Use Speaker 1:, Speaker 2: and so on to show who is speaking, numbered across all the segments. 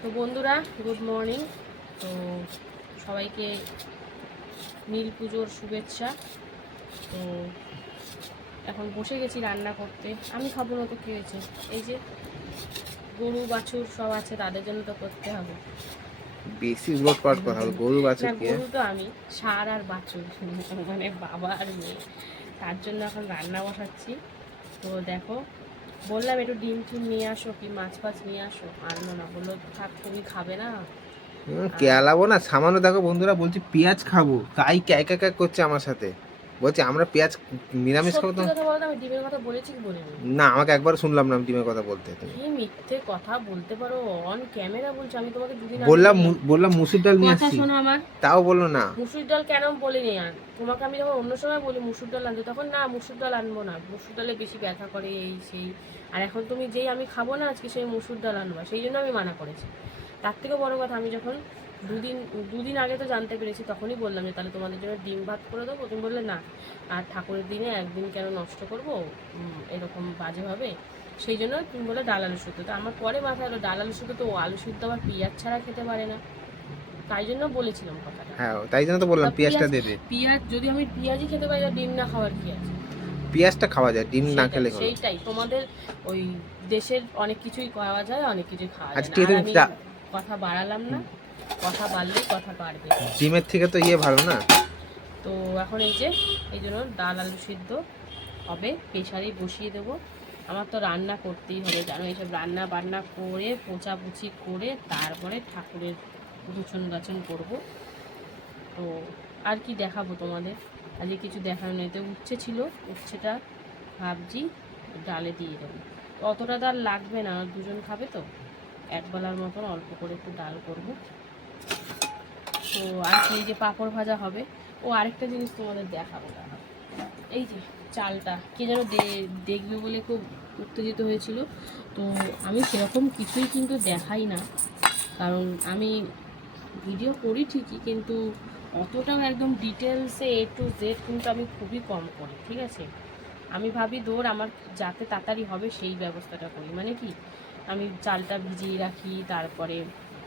Speaker 1: তো বন্ধুরা good morning তো সবাইকে নীল পুজোর শুভেচ্ছা। তো এখন বসে গেছি রান্না করতে। আমি খাব না তো কী হয়েছে এই যে গরু বাছুর সব আছে তাদের জন্য তো করতে হবে।
Speaker 2: বেশি পাট হলো। গরু বাছুর
Speaker 1: গরু তো আমি। সার আর বাছুর। মানে বাবা আর মেয়ে। তার জন্য এখন রান্না বসাচ্ছি। তো দেখো বললাম, একটু ডিম টিম নিয়ে আসো কি, মাছ ফাছ নিয়ে আসো? আনলো না, বলল, থাক, তুমি খাবে না।
Speaker 2: কেলাবো না সামান্য দেখো বন্ধুরা বলছি, পেঁয়াজ খাব, তাই ক্যাক ক্যাক করছে আমার সাথে। বলছি আমরা পেঁয়াজ নিরামিষ খাব তো?
Speaker 1: কথা বলতো আমি ডিমের কথা বলেছি কি বলিনি?
Speaker 2: না আমাকে একবার শুনলাম না ডিমের কথা বলতে তুমি।
Speaker 1: কি মিথ্যে কথা বলতে পারো অন ক্যামেরা বলছো আমি তোমাকে দুদিন
Speaker 2: বললাম
Speaker 1: বললাম।
Speaker 2: মুসুর ডাল নিয়ে আসছি।
Speaker 1: শোনো আমার।
Speaker 2: তাও বলল না।
Speaker 1: মুসুর ডাল কেন বলিনি? আর তোমাকে আমি যখন অন্য সময় বলি মুসুর ডাল আনতে তখন না মুসুর ডাল আনব না। মুসুর ডালে বেশি ব্যথা করে এই সেই। আর এখন তুমি যেই আমি খাব না আজকে সেই মুসুর ডাল আনবা সেই জন্য আমি মানা করেছি। তার থেকে বড় কথা আমি যখন দুদিন দুদিন আগে তো জানতে পেরেছি তখনই বললাম যে তাহলে তোমাদের জন্য ডিম ভাত করে দেবো। তুমি বললে না। আর ঠাকুরের দিনে একদিন কেন নষ্ট করব? এরকম বাজেভাবে। সেই জন্য তুমি বলে ডাল আলু শুদ্ধ। তো আমার পরে মাথায় হলো ডাল আলু শুদ্ধ তো ও আলু সুদ্ধ আবার পেঁয়াজ ছাড়া খেতে পারে না। তাই জন্য বলেছিলাম কথাটা।
Speaker 2: হ্যাঁ তাই জন্য তো বললাম পেঁয়াজটা দেবে
Speaker 1: পেঁয়াজ যদি আমি পেঁয়াজই খেতে পারি তা ডিম না খাওয়ার কি আছে?
Speaker 2: পেঁয়াজটা খাওয়া যায় ডিম না খেলে
Speaker 1: সেইটাই তোমাদের ওই দেশের অনেক কিছুই খাওয়া যায় অনেক কিছুই খাওয়া যায়
Speaker 2: যা-
Speaker 1: কথা বাড়ালাম না। কথা বাড়লেই কথা বাড়বে।
Speaker 2: ডিমের থেকে তো ইয়ে ভালো না?
Speaker 1: তো এখন এই যে এই জন্য ডাল আলু সিদ্ধ হবে প্রেশারেই বসিয়ে দেবো। আমার তো রান্না করতেই হবে জানো এইসব রান্না বান্না করে পোচাপুচি করে তারপরে ঠাকুরের গুছন গাছন করব। তো আর কি দেখাবো তোমাদের? আজকে কিছু দেখানো নেই তো উচ্ছে ছিল উচ্ছেটা ভাবছি ডালে দিয়ে দেবো। অতটা ডাল লাগবে না দুজন খাবে তো। একবেলার মতন অল্প করে একটু ডাল করব। তো আর এই যে পাঁপড় ভাজা হবে, ও আরেকটা জিনিস তোমাদের দেখাবো। এই যে চালটা, কে যেন দেখবে বলে খুব উত্তেজিত হয়েছিল। তো আমি সেরকম কিছুই কিন্তু দেখাই না, কারণ আমি ভিডিও করি ঠিকই, কিন্তু অতটাও একদম ডিটেলসে এ টু জেড কিন্তু আমি খুবই কম করি, ঠিক আছে? আমি ভাবি দৌড় আমার যাতে তাড়াতাড়ি হবে সেই ব্যবস্থাটা করি। মানে কি? আমি চালটা ভিজিয়ে রাখি, তারপরে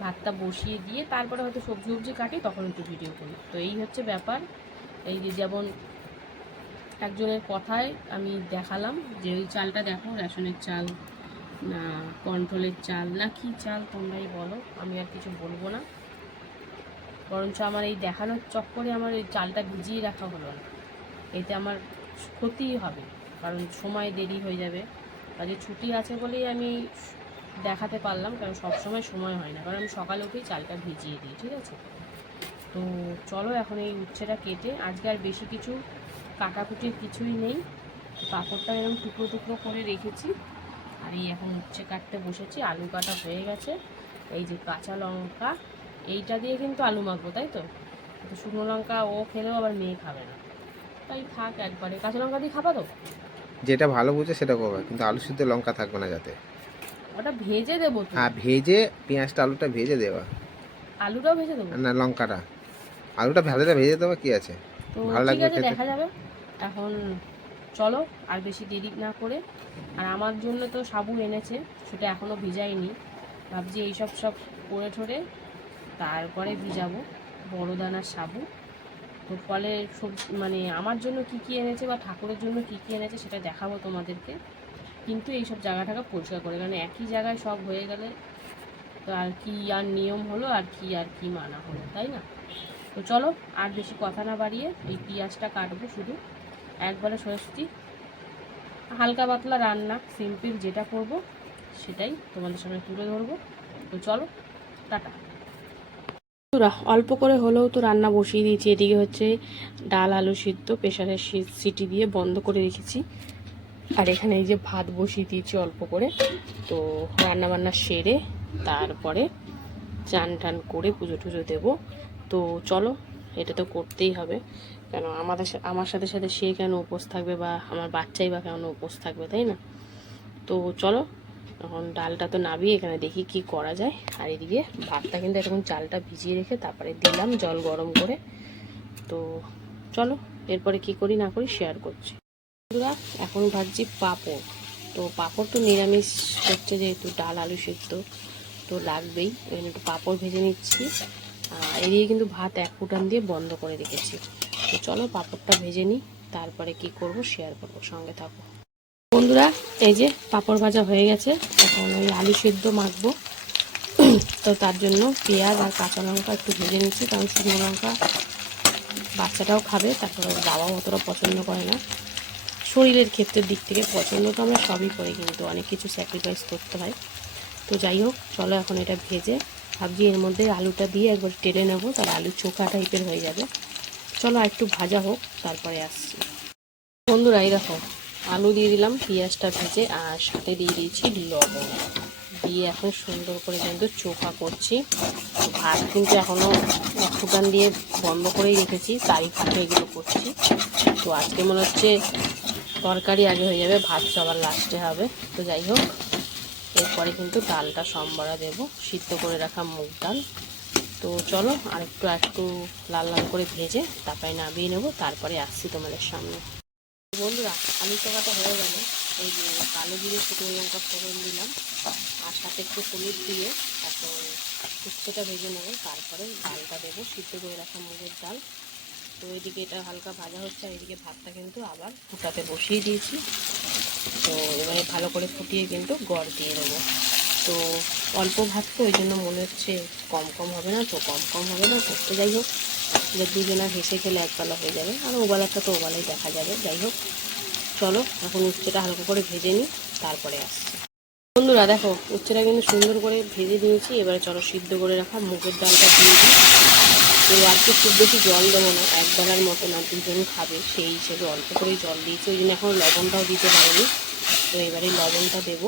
Speaker 1: ভাতটা বসিয়ে দিয়ে তারপরে হয়তো সবজি সবজি কাটি, তখন একটু ভিডিও করি। তো এই হচ্ছে ব্যাপার। এই যে যেমন একজনের কথায় আমি দেখালাম যে ওই চালটা দেখো, রেশনের চাল না কন্ট্রোলের চাল, না কি চাল তোমরাই বলো, আমি আর কিছু বলব না। বরঞ্চ আমার এই দেখানোর চক্করে আমার এই চালটা ভিজিয়ে রাখা হলো না। এতে আমার ক্ষতিই হবে, কারণ সময় দেরি হয়ে যাবে। কাজে ছুটি আছে বলেই আমি দেখাতে পারলাম, কারণ সব সময় সময় হয় না। কারণ আমি সকালে উঠেই চালটা ভিজিয়ে দিই, ঠিক আছে? তো চলো এখন এই উচ্ছেটা কেটে, আজকে আর বেশি কিছু কাটাকুটির কিছুই নেই। পাঁপড়টা এরকম টুকরো টুকরো করে রেখেছি। আর এই এখন উচ্ছে কাটতে বসেছি, আলু কাটা হয়ে গেছে। এই যে কাঁচা লঙ্কা, এইটা দিয়ে কিন্তু আলু মাখবো, তাই তো শুকনো লঙ্কা ও খেলেও আবার মেয়ে খাবে না। তাই থাক একবারে। কাঁচা লঙ্কা দিয়ে খাবা তো?
Speaker 2: যেটা ভালো বুঝে সেটা করবে, কিন্তু আলু সিদ্ধ লঙ্কা থাকবে না যাতে।
Speaker 1: ওটা ভেজে দেবো তো?
Speaker 2: হ্যাঁ ভেজে পেঁয়াজটা আলুটা ভেজে দেওয়া।
Speaker 1: আলুটাও ভেজে দেবো?
Speaker 2: না লঙ্কাটা। আলুটা ভাজাটা ভেজে দেওয়া কি আছে?
Speaker 1: তো ঠিক
Speaker 2: লাগবে
Speaker 1: আছে দেখা যাবে। এখন চলো আর বেশি দেরি না করে। আর আমার জন্য তো সাবু এনেছে সেটা এখনও ভিজাইনি। ভাবছি এইসব সব করে ঠরে তারপরে ভিজাবো বড় দানার সাবু। তো ফলে সব মানে আমার জন্য কি কি এনেছে বা ঠাকুরের জন্য কি কি এনেছে সেটা দেখাবো তোমাদেরকে। কিন্তু এইসব জায়গা টাকা পরিষ্কার করে, কারণ একই জায়গায় সব হয়ে গেলে তো আর কি আর নিয়ম হলো আর কি আর কি মানা হলো, তাই না? তো চলো আর বেশি কথা না বাড়িয়ে এই পেঁয়াজটা কাটবো শুধু। একবারে সরস্বতী, হালকা পাতলা রান্না সিম্পল যেটা করব সেটাই তোমাদের সামনে তুলে ধরবো। তো চলো, টাটা। অল্প করে হলেও তো রান্না বসিয়ে দিয়েছি, এদিকে হচ্ছে ডাল, আলু সিদ্ধ প্রেশারের সিটি দিয়ে বন্ধ করে রেখেছি। আর এখানে এই যে ভাত বসিয়ে দিয়েছি অল্প করে, তো রান্না বান্না সেরে তারপরে চান টান করে পুজো টুজো দেবো। তো চলো, এটা তো করতেই হবে। কেন আমাদের আমার সাথে সাথে সে কেন উপোস থাকবে বা আমার বাচ্চাই বা কেন উপোস থাকবে, তাই না? তো চলো, এখন ডালটা তো নাবিয়ে এখানে দেখি কি করা যায়। আর এদিকে ভাতটা কিন্তু এরকম চালটা ভিজিয়ে রেখে তারপরে দিলাম জল গরম করে। তো চলো, এরপরে কি করি না করি শেয়ার করছি। বন্ধুরা, এখন ভাজছি পাঁপড়। তো পাঁপড় তো নিরামিষ হচ্ছে যেহেতু, ডাল, আলু সিদ্ধ, তো লাগবেই। এখানে একটু পাঁপড় ভেজে নিচ্ছি। আর কিন্তু ভাত এক ফুটান দিয়ে বন্ধ করে রেখেছি। তো চলো পাঁপড়টা ভেজে নিই, তারপরে কি করব শেয়ার করব, সঙ্গে থাকো। বন্ধুরা, এই যে পাঁপড় ভাজা হয়ে গেছে, এখন ওই আলু সেদ্ধ মাখবো। তো তার জন্য পেঁয়াজ আর কাঁচা লঙ্কা একটু ভেজে নিচ্ছি, কারণ শুকনো লঙ্কা বাচ্চাটাও খাবে, তারপরে বাবাও অতটা পছন্দ করে না। শরীরের ক্ষেত্রের দিক থেকে পছন্দ তো আমরা সবই করি, কিন্তু অনেক কিছু স্যাক্রিফাইস করতে হয়। তো যাই হোক, চলো এখন এটা ভেজে ভাবছি এর মধ্যে আলুটা দিয়ে একবার টেলে নেব, তাহলে আলু চোখা টাইপের হয়ে যাবে। চলো আর একটু ভাজা হোক, তারপরে আসছি। বন্ধুরা, এই দেখো, আলু দিয়ে দিলাম, পেঁয়াজটা ভেজে আর সাথে দিয়ে দিয়েছি লবণ। দিয়ে এখন সুন্দর করে কিন্তু চোখা করছি। ভাত কিন্তু এখনও ফুটান দিয়ে বন্ধ করেই রেখেছি তাই ফাঁকে এগুলো করছি। তো আজকে মনে হচ্ছে তরকারি আগে হয়ে যাবে, ভাত সবার লাস্টে হবে। তো যাই হোক, এরপরে কিন্তু ডালটা সম্বরা দেব, সিদ্ধ করে রাখা মুগ ডাল। তো চলো আর একটু একটু লাল লাল করে ভেজে তারপরে নামিয়ে নেব, তারপরে আসছি তোমাদের সামনে। বন্ধুরা, আলু চোখাটা হয়ে গেল। এই যে কালো জিরে, শুকনো লঙ্কা ফোড়ন দিলাম, আর সাথে একটু হলুদ দিয়ে এখন শুক্তোটা ভেজে নেব, তারপরে ডালটা দেবো, সিদ্ধ করে রাখা মুগের ডাল। তো এদিকে এটা হালকা ভাজা হচ্ছে, আর এদিকে ভাতটা কিন্তু আবার ফুটাতে বসিয়ে দিয়েছি। তো এবারে ভালো করে ফুটিয়ে কিন্তু গড় দিয়ে দেবো। তো অল্প ভাত তো, ওই জন্য মনে হচ্ছে কম কম হবে না, তো কম কম হবে না, করতে যাই হোক। যে দুজনা হেসে খেলে একবেলা হয়ে যাবে, আর ওবেলাটা তো ওবেলাই দেখা যাবে, যাই হোক। চলো, এখন উচ্ছেটা হালকা করে ভেজে নিই, তারপরে আসছি। বন্ধুরা, দেখো, উচ্ছেটা কিন্তু সুন্দর করে ভেজে দিয়েছি এবারে চলো সিদ্ধ করে রাখা মুগের ডালটা দিয়ে দিই। তো আজকে খুব বেশি জল দেবো না এক বেলার মতো না দুজন খাবে, সেই হিসেবে অল্প করেই জল দিয়েছি, ওই জন্য এখন লবণটাও দিতে পারিনি। তো এবারে লবণটা দেবো,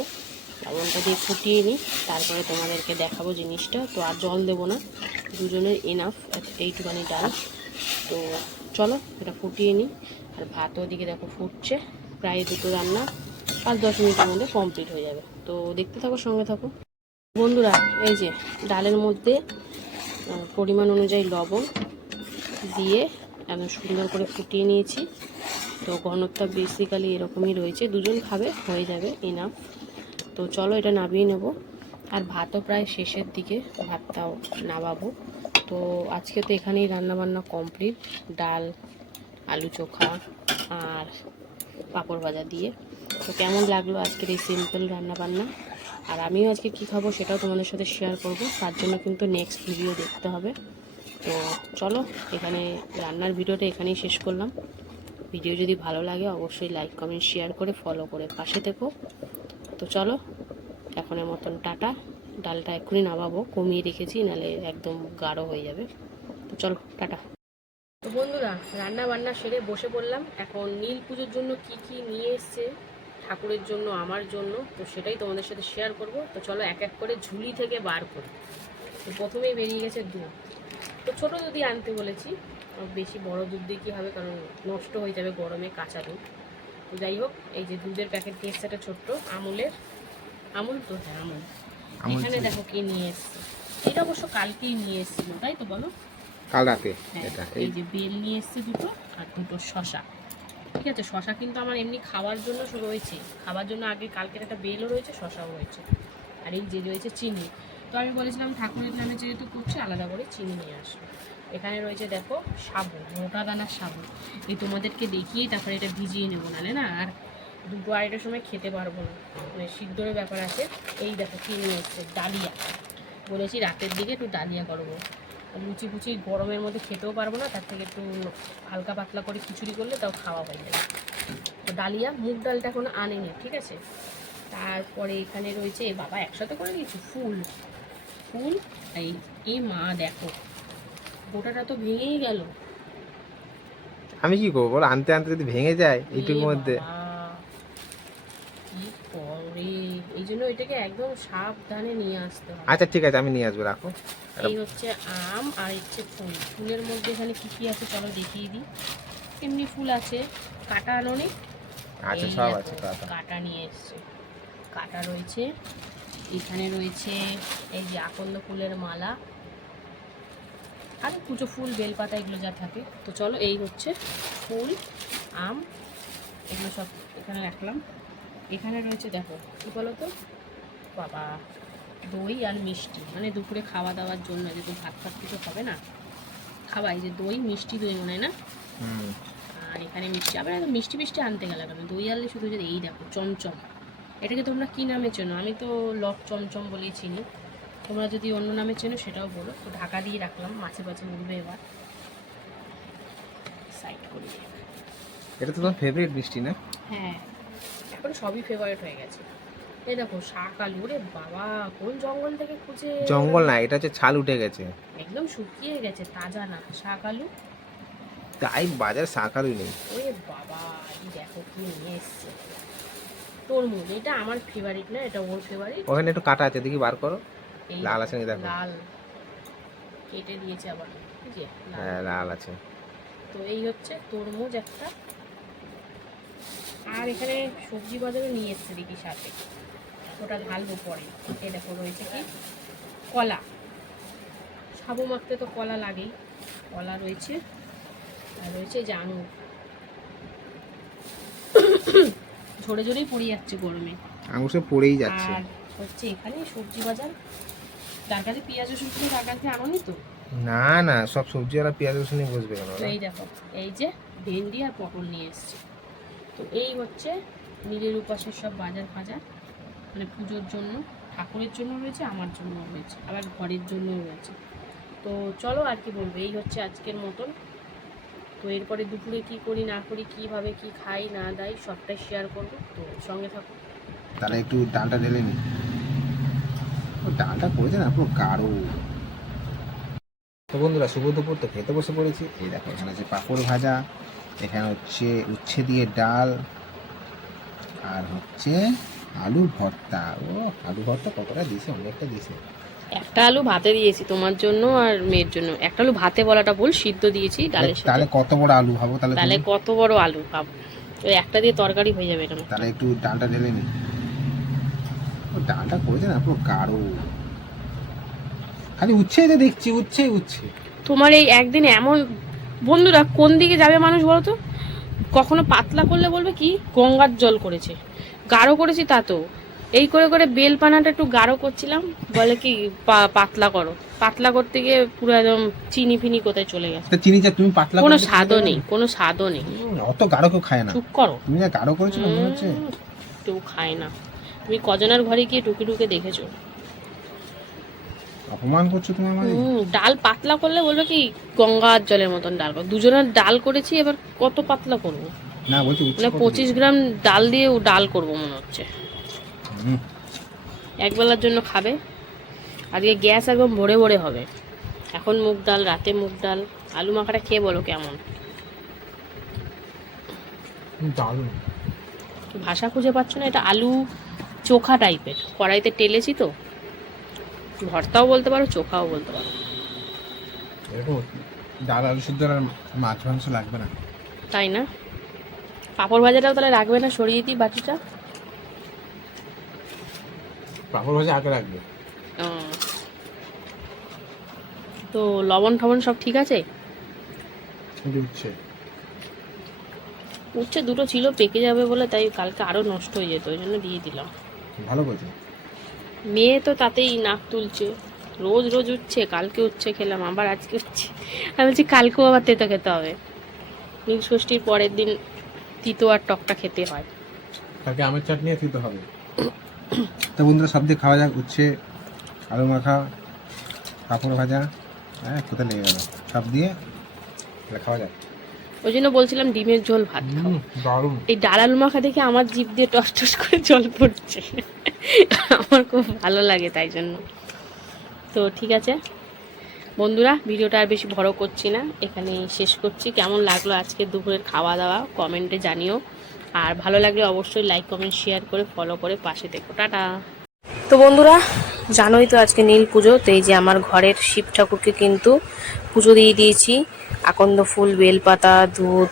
Speaker 1: লবণটা দিয়ে ফুটিয়ে নিই, তারপরে তোমাদেরকে দেখাবো জিনিসটা। তো আর জল দেবো না, দুজনের এনাফ এইটুখানি ডাল। তো চলো, এটা ফুটিয়ে নিই, আর ভাত ওদিকে দেখো ফুটছে, প্রায় দুটো রান্না, পাঁচ দশ মিনিটের মধ্যে কমপ্লিট হয়ে যাবে। তো দেখতে থাকো, সঙ্গে থাকো। বন্ধুরা, এই যে ডালের মধ্যে পরিমাণ অনুযায়ী লবণ দিয়ে একদম সুন্দর করে ফুটিয়ে নিয়েছি। তো ঘনত্বটা বেসিক্যালি এরকমই রয়েছে। দুজন খাবে, হয়ে যাবে এনাফ তো চলো এটা নামিয়ে নেব। আর ভাতও প্রায় শেষের দিকে ভাতটাও নামাবো। তো আজকে তো এখানেই রান্নাবান্না কমপ্লিট ডাল, আলু চোখা আর পাঁপড় ভাজা দিয়ে। তো কেমন লাগল আজকের এই সিম্পল রান্নাবান্না? আর আমিও আজকে কী খাব সেটাও তোমাদের সাথে শেয়ার করব। তার জন্য কিন্তু নেক্সট ভিডিও দেখতে হবে। তো চলো, এখানে রান্নার ভিডিওটা এখানেই শেষ করলাম। ভিডিও যদি ভালো লাগে অবশ্যই লাইক কমেন্ট শেয়ার করে ফলো করে পাশে থেকো। তো চলো, এখনের মতন টাটা। ডালটা এক্ষুনি নামাবো, কমিয়ে রেখেছি, নালে একদম গাঢ় হয়ে যাবে। তো চলো, টাটা। তো বন্ধুরা রান্না বান্না সেরে বসে পড়লাম। এখন নীল পুজোর জন্য কি কি নিয়ে এসছে ঠাকুরের জন্য আমার জন্য তো সেটাই তোমাদের সাথে শেয়ার করব। তো চলো এক এক করে ঝুলি থেকে বার করি। তো প্রথমেই বেরিয়ে গেছে দুধ তো ছোটো দুধই আনতে বলেছি বেশি বড় দুধ দিয়ে কী হবে? কারণ নষ্ট হয়ে যাবে গরমে কাঁচা দুধ। তো যাই হোক এই যে দুধের প্যাকেট নিয়ে এসছে একটা ছোট্ট আমুলের। আমুল তো হ্যাঁ আমুল। এখানে দেখো কে নিয়ে এসছে। এটা অবশ্য কালকেই নিয়ে এসেছিল তাই তো বলো?
Speaker 2: কাল রাতে
Speaker 1: হ্যাঁ এই যে বেল নিয়ে এসছে দুটো আর দুটো শশা। ঠিক আছে, শশা কিন্তু আমার এমনি খাওয়ার জন্য রয়েছে। খাওয়ার জন্য আগে কালকের একটা বেলও রয়েছে, শশাও রয়েছে। আর এই যে রয়েছে চিনি। তো আমি বলেছিলাম ঠাকুরের নামে যেহেতু করছি, আলাদা করে চিনি নিয়ে আসব। এখানে রয়েছে দেখো সাবু, মোটা দানার সাবু। এই তোমাদেরকে দেখিয়েই তারপরে এটা ভিজিয়ে নেব, নালে না আর দুটো আড়াইটার সময় খেতে পারব না। মানে সিদ্ধরের ব্যাপার আছে। এই দেখো নিয়ে এসছে, ডালিয়া। বলেছি রাতের দিকে একটু ডালিয়া করব। লুচি ফুচি গরমের মধ্যে খেতেও পারব না তার থেকে একটু হালকা পাতলা করে খিচুড়ি করলে তাও খাওয়া হয়ে যাবে তো ডালিয়া মুগ ডালটা এখনও আনেনি ঠিক আছে? তারপরে এখানে রয়েছে বাবা একসাথে করে দিয়েছি ফুল। ফুল এই এই মা দেখো। গোটাটা তো ভেঙেই গেল।
Speaker 2: আমি কি করব বলো? আনতে আনতে যদি ভেঙে যায় এইটুকুর মধ্যে
Speaker 1: বাবা, কি করে এই জন্য এটাকে একদম সাবধানে নিয়ে আসতে হবে।
Speaker 2: আচ্ছা ঠিক আছে আমি নিয়ে আসব রাখো।
Speaker 1: এই হচ্ছে আম আর হচ্ছে ফুল। ফুলের মধ্যে এখানে কি কি আছে চলো দেখিয়ে দিই। এমনি ফুল আছে কাটা আনোনি
Speaker 2: আচ্ছা
Speaker 1: এই
Speaker 2: সব আছে কাটা।
Speaker 1: কাটা নিয়ে এসছে। কাটা রয়েছে এখানে রয়েছে এই যে আকন্দ ফুলের মালা। আর কুচো ফুল বেলপাতা এগুলো যা থাকে। তো চলো এই হচ্ছে ফুল আম এগুলো সব এখানে রাখলাম। এখানে রয়েছে দেখো কী বলো তো বাবা দই আর মিষ্টি। মানে দুপুরে খাওয়া দাওয়ার জন্য যেহেতু ভাত ফাত কিছু হবে না খাওয়াই যে দই মিষ্টি দই মনে হয় না? আর এখানে মিষ্টি আবার মিষ্টি মিষ্টি আনতে গেলে কেন দই আনলে শুধু যদি এই দেখো চমচম। এটাকে তোমরা কী নামে চেনো? আমি তো লক চমচম বলেই চিনি। তোমরা যদি অন্য নামে চেনো সেটাও বলো। তো ঢাকা দিয়ে রাখলাম মাছে মাছে উঠবে এবার। সাইড করে
Speaker 2: এটা তো তোমার ফেভারিট মিষ্টি না?
Speaker 1: হ্যাঁ। এখন সবই ফেভারিট হয়ে গেছে। এই দেখো শাক আলু রে বাবা কোন জঙ্গল থেকে খুঁজে
Speaker 2: জঙ্গল না এটা হচ্ছে ছাল উঠে গেছে।
Speaker 1: একদম শুকিয়ে গেছে তাজা না শাক আলু?
Speaker 2: তাই বাজার শাঁকারই নেই।
Speaker 1: ওরে বাবা এই দেখো কি নিয়ে এসছে। তরমুজ এটা আমার ফেভারিট না এটা ওর ফেভারিট
Speaker 2: ওখানে একটু কাটা আছে দেখি বার করো। লাল আছে নাকি দেখো?
Speaker 1: লাল। কেটে দিয়েছে আবার
Speaker 2: হ্যাঁ লাল আছে।
Speaker 1: তো এই হচ্ছে তরমুজ একটা। আর এখানে সবজি বাজারে নিয়ে এসছে দেখি সাথে। ওটা ঢালবো পরে। এই দেখো রয়েছে কি? কলা। সাবু মাখতে তো কলা লাগেই। কলা রয়েছে। আর রয়েছে যে আঙুর ঝরে ঝরেই পড়ে যাচ্ছে গরমে।
Speaker 2: আঙুর পড়েই যাচ্ছে।
Speaker 1: আর হচ্ছে এখানে সবজি বাজার। তার কাছে পেঁয়াজ রসুন কিনে তার কাছে আনোনি তো?
Speaker 2: না না সব সবজি ওরা পেঁয়াজ রসুনই বসবে কেন?
Speaker 1: এই দেখো এই যে ভেন্ডি আর পটল নিয়ে এসছে। তো এই হচ্ছে নীলের উপাসের সব বাজার ফাজার। মানে পুজোর জন্য, ঠাকুরের জন্য রয়েছে, আমার জন্য রয়েছে, আবার ঘরের জন্য রয়েছে। তো চলো আর কি বলব, এই হচ্ছে আজকের মতন। তো এরপরে দুপুরে কি করি, না করি, কীভাবে কি খাই, না দাই, সবটাই শেয়ার করব। তো সঙ্গে থাকো।
Speaker 2: তাহলে একটু ডালটা ঢেলে নি। ডালটা করেছে না, পুরো গাঢ়। তো বন্ধুরা, শুভ দুপুর, তো খেতে বসে পড়েছি। এই দেখো, এখানে আছে পাঁপড় ভাজা। এখানে হচ্ছে উচ্ছে দিয়ে ডাল আর হচ্ছে আলু ভর্তা। ও আলু ভর্তা কতটা দিছে অনেকটা দিছে
Speaker 1: একটা আলু ভাতে দিয়েছি তোমার জন্য আর মেয়ের জন্য। একটা আলু ভাতে বলাটা বল সিদ্ধ দিয়েছি ডালের সাথে।
Speaker 2: তাহলে কত বড় আলু ভাবো? তাহলে
Speaker 1: তাহলে কত বড় আলু পাবো ওই একটা দিয়ে তরকারি হয়ে যাবে এটা
Speaker 2: তাহলে একটু ডালটা ঢেলে নি। ও ডালটা করেছে না পুরো গাঢ়। খালি উচ্ছে দেখছি উচ্ছে উচ্ছে।
Speaker 1: তোমার এই একদিন এমন বন্ধুরা কোন দিকে যাবে মানুষ বলো তো কখনো পাতলা করলে বলবে কি? গঙ্গার জল করেছে। গাঢ় করেছি তা তো। এই করে করে বেল পানাটা একটু গাঢ় করছিলাম। বলে কি পাতলা করো। পাতলা করতে গিয়ে পুরো একদম চিনি ফিনি কোথায় চলে গেছে?
Speaker 2: তা চিনি চা তুমি পাতলা
Speaker 1: কোনো স্বাদও নেই কোনো স্বাদও নেই।
Speaker 2: অত গাঢ় কেউ খায় না।
Speaker 1: চুপ করো।
Speaker 2: তুমি যা গাঢ় করেছ মনে হচ্ছে?
Speaker 1: কেউ খায় না। তুমি কজনের ঘরে গিয়ে ঢুকে টুকে দেখেছ?
Speaker 2: অপমান করছ তুমি
Speaker 1: হুম, ডাল পাতলা করলে বলবে কি গঙ্গার জলের মতন ডাল। দুজনের ডাল করেছি এবার কত পাতলা করব?
Speaker 2: না বলছি
Speaker 1: মানে পঁচিশ গ্রাম ডাল দিয়ে ও ডাল করব মনে হচ্ছে। একবেলার জন্য খাবে। আজকে গ্যাস একদম ভরে ভরে হবে। এখন মুগ ডাল রাতে মুগ ডাল। আলু মাখাটা খেয়ে বলো কেমন?
Speaker 2: দারুণ।
Speaker 1: ভাষা খুঁজে পাচ্ছ না এটা আলু চোখা টাইপের কড়াইতে টেলেছি তো। ভর্তাও বলতে পারো চোখাও বলতে পারো।
Speaker 2: এরকম ডাল আলু সিদ্ধ আর মাছ মাংস লাগবে না।
Speaker 1: তাই না? পাঁপড় ভাজাটাও তাহলে রাখবে না সরিয়ে দিই বাটিটা?
Speaker 2: পাপড় ভাজা আগে রাখবে।
Speaker 1: তো লবণ টবণ সব ঠিক আছে?
Speaker 2: উচ্ছে
Speaker 1: উচ্ছে দুটো ছিল পেকে যাবে বলে তাই কালকে আরও নষ্ট হয়ে যেত ওই জন্য দিয়ে দিলাম।
Speaker 2: ভালো করেছ।
Speaker 1: মেয়ে তো তাতেই নাক তুলছে। রোজ রোজ উঠছে কালকে উঠছে খেলাম আবার আজকে উঠছে। আমি বলছি কালকেও আবার তেতো খেতে হবে। নীল ষষ্ঠীর পরের দিন তিতো আর টকটা খেতে হয়।
Speaker 2: কালকে আমের চাটনি দিতে হবে। তো বন্ধুরা সব দিয়ে খাওয়া যাক উচ্ছে আলু মাখা পাঁপড় ভাজা হ্যাঁ কোথায় লেগে গেল? সব দিয়ে খাওয়া যাক।
Speaker 1: ওই জন্য বলছিলাম ডিমের ঝোল ভাত খাও এই ডাল আলু মাখা দেখে আমার জিভ দিয়ে টস টস করে জল পড়ছে। আমার খুব ভালো লাগে তাই জন্য। তো ঠিক আছে। বন্ধুরা, ভিডিওটা আর বেশি বড় করছি না। এখানে শেষ করছি। কেমন লাগল আজকে দুপুরের খাওয়া দাওয়া কমেন্টে জানিও। আর ভালো লাগলে অবশ্যই লাইক কমেন্ট শেয়ার করে ফলো করে পাশে দেখো টাটা। তো বন্ধুরা, জানোই তো আজকে নীল পুজো, তো এই যে আমার ঘরের শিব ঠাকুরকে কিন্তু পুজো দিয়ে দিয়েছি। আকন্দ ফুল, বেলপাতা, দুধ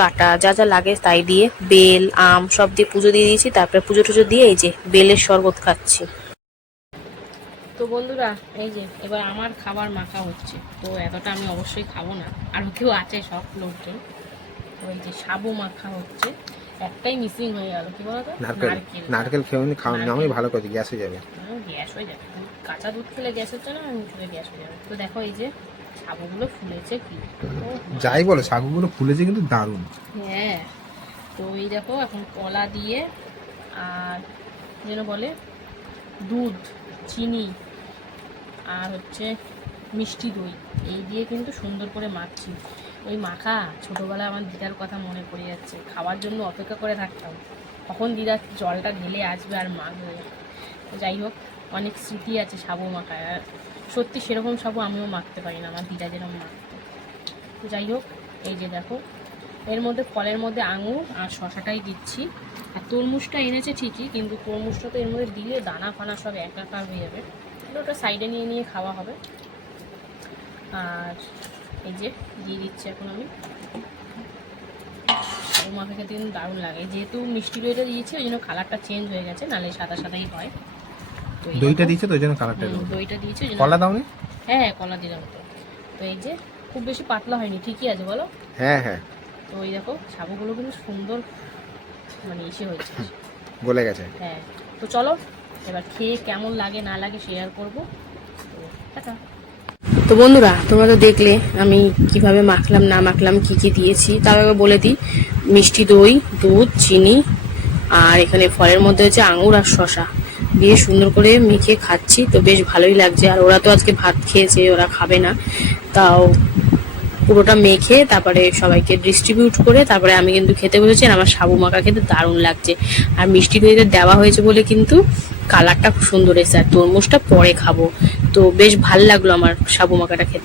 Speaker 1: কাটা যা যা লাগে তাই দিয়ে বেল আম সব দিয়ে পুজো দিয়ে দিয়েছি তারপরে পুজো টুজো দিয়ে এই যে বেলের শরবত খাচ্ছি। তো বন্ধুরা এই যে এবার আমার খাবার মাখা হচ্ছে তো এতটা আমি অবশ্যই খাব না। আরও কেউ আছে সব লোকজন। তো এই যে সাবু মাখা হচ্ছে একটাই মিসিং হয়ে গেল কি বলতো?
Speaker 2: নারকেল। নারকেল। খেয়ে খাওয়া না
Speaker 1: নারকেল।
Speaker 2: ভালো করে গ্যাস হয়ে যাবে।
Speaker 1: গ্যাস হয়ে যাবে। কাঁচা দুধ খেলে গ্যাস হচ্ছে না মুখে গ্যাস হয়ে যাবে। তো দেখো এই যে সাবুগুলো ফুলেছে কি?
Speaker 2: যাই বলো সাগুগুলো ফুলেছে কিন্তু দারুণ।
Speaker 1: হ্যাঁ তো এই দেখো এখন কলা দিয়ে আর যেন বলে দুধ চিনি আর হচ্ছে মিষ্টি দই এই দিয়ে কিন্তু সুন্দর করে মাখছি। ওই মাখা ছোটোবেলায় আমার দিদার কথা মনে পড়ে যাচ্ছে। খাওয়ার জন্য অপেক্ষা করে থাকতাম। কখন দিদা জলটা ঢেলে আসবে আর মাখবে? যাই হোক অনেক স্মৃতি আছে সাবু মাখায় আর সত্যি সেরকম সাবু আমিও মাখতে পারি না, আমার দিদা যেরকম মাখতো। যাই হোক, এই যে দেখো, এর মধ্যে ফলের মধ্যে আঙুর আর শশাটাই দিচ্ছি। আর তরমুজটা এনেছে ঠিকই, কিন্তু তরমুজটা তো এর মধ্যে দিলে দানা ফানা সব একাকার হয়ে যাবে। ওটা সাইডে নিয়ে নিয়ে খাওয়া হবে। আর এই যে দিয়ে দিচ্ছি এখন আমি। ও মাকে খেতে কিন্তু দারুণ লাগে। যেহেতু মিষ্টি দইটা দিয়েছি, ওই জন্য কালারটা চেঞ্জ হয়ে গেছে, নাহলে সাদা সাদাই হয়। তো
Speaker 2: দইটা দিচ্ছে তো ওই জন্য কালারটা
Speaker 1: হুম, দইটা দিয়েছি ওই জন্য
Speaker 2: কলা দাওনি?
Speaker 1: হ্যাঁ হ্যাঁ কলা দিলাম তো। তো এই যে খুব বেশি পাতলা হয়নি ঠিকই আছে বলো?
Speaker 2: হ্যাঁ হ্যাঁ।
Speaker 1: তো ওই দেখো সাবুগুলো কিন্তু সুন্দর মানে ইসে হয়েছে।
Speaker 2: গলে গেছে।
Speaker 1: হ্যাঁ তো চলো এবার খেয়ে কেমন লাগে না লাগে শেয়ার করব। তো টাটা। তো বন্ধুরা তোমরা তো দেখলে আমি কীভাবে মাখলাম না মাখলাম কি কি দিয়েছি তাও একবার বলে দিই মিষ্টি দই দুধ চিনি আর এখানে ফলের মধ্যে হচ্ছে আঙুর আর শশা দিয়ে সুন্দর করে মেখে খাচ্ছি, তো বেশ ভালোই লাগছে। আর ওরা তো আজকে ভাত খেয়েছে, ওরা খাবে না। তাও পুরোটা মেখে তারপরে সবাইকে ডিস্ট্রিবিউট করে তারপরে আমি কিন্তু খেতে বসেছি আর আমার সাবু মাখা খেতে দারুণ লাগছে। আর মিষ্টি দইতে দেওয়া হয়েছে বলে কিন্তু কালারটা খুব সুন্দর এসে আর তরমুজটা পরে খাব। তো বেশ ভালো লাগল আমার সাবু মাখাটা খেতে।